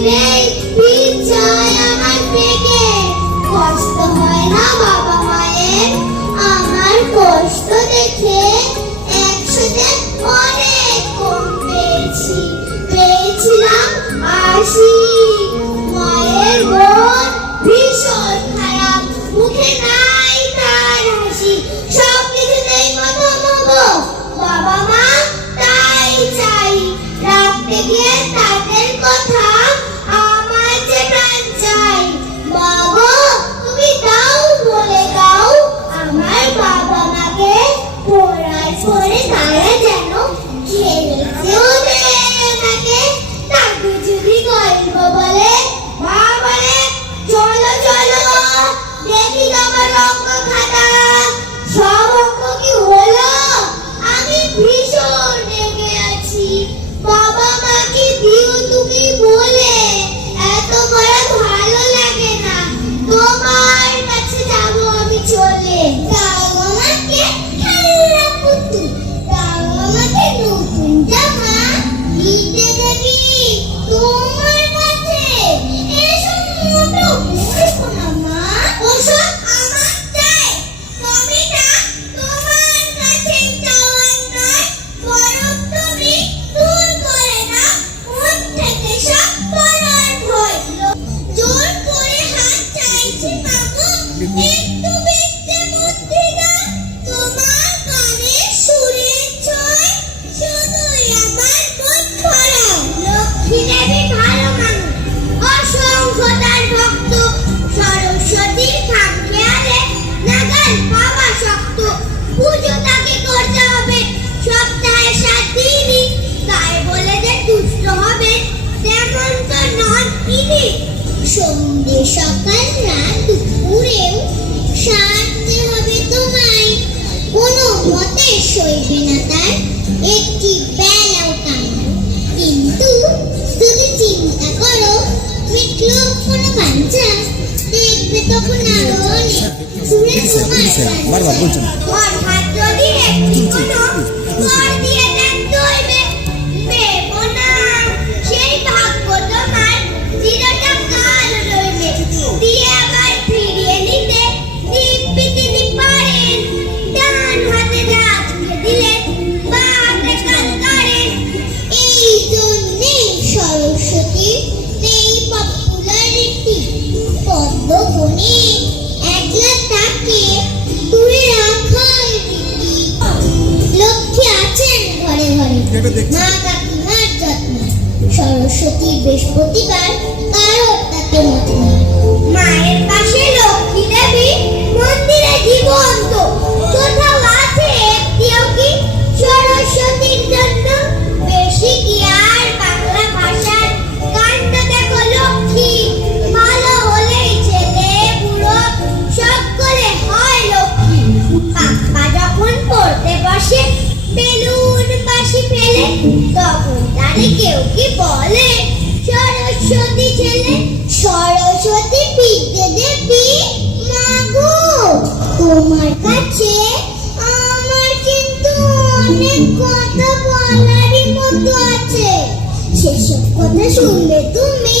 নেই নিশ্চয় আমার পেটে কষ্ট হয় না বাবা। শক্ত। পুজো তাকে করতে হবে। সপ্তাহে সাত দিনই। তাই বলে যে দুষ্ট হবে। তেমন তো নন তিনি। সন্ধ্যে সকাল রাত দুপুরেও সারতে হবে তোমায়। কোনো মতে সইবে না তার। একটি বেলাও কান্না কিন্তু তুমি চিন্তা করো তুমি লোক কোনো পাঞ্জা বারবার বলছেন তোমার কাছে আমার কিন্তু অনেক কথা বলারই মতো আছে। সেসব কথা তুমি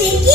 Take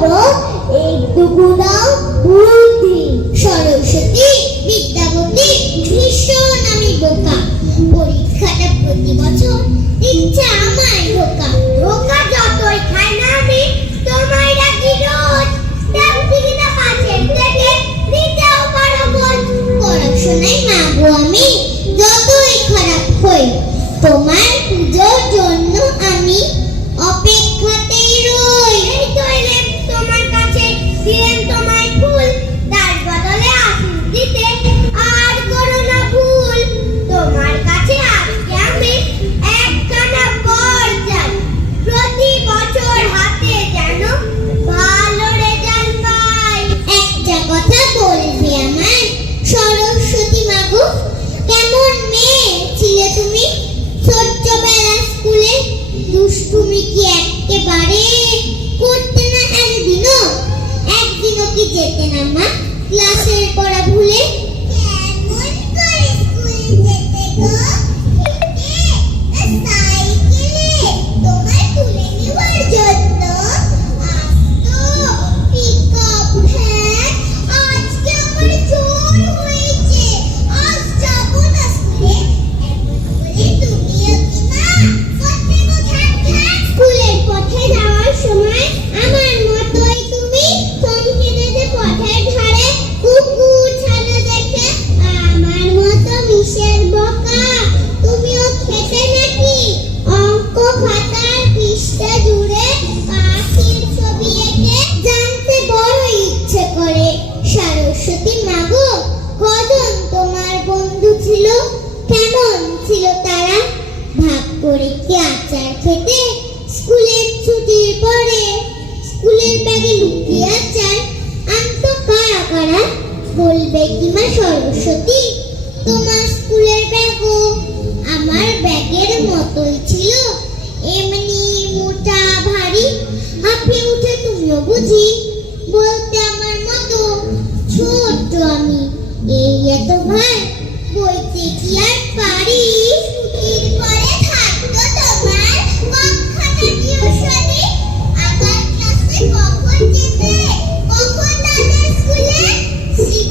করো এক দুগুণা দুই একেবারে করতে না একদিনও একদিনও কি যেতে না মা? ক্লাসের পড়া ভুলে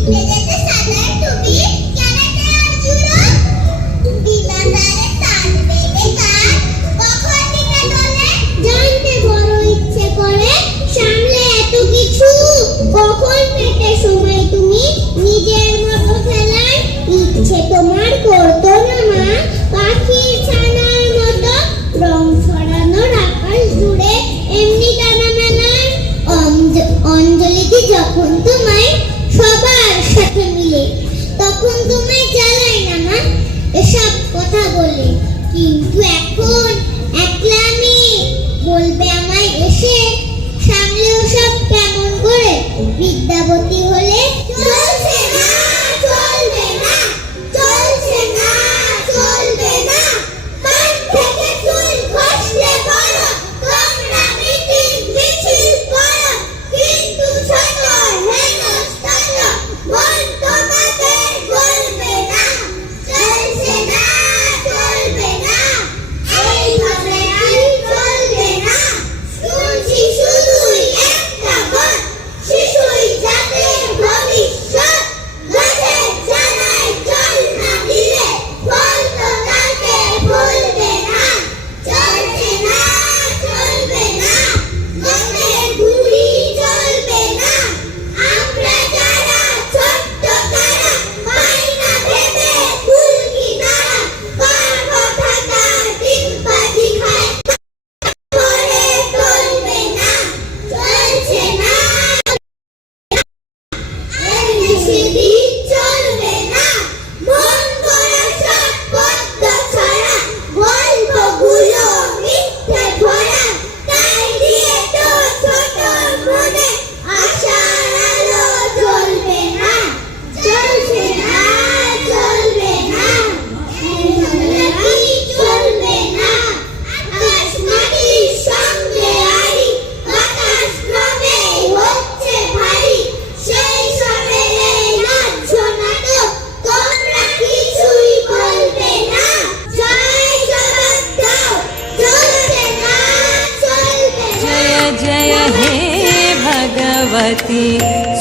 Thank you.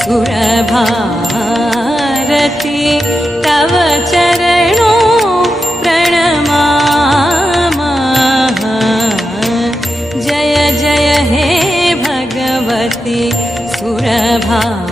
सुरभारती तव चरणों प्रणमामः। जय जय हे भगवती सुरभारती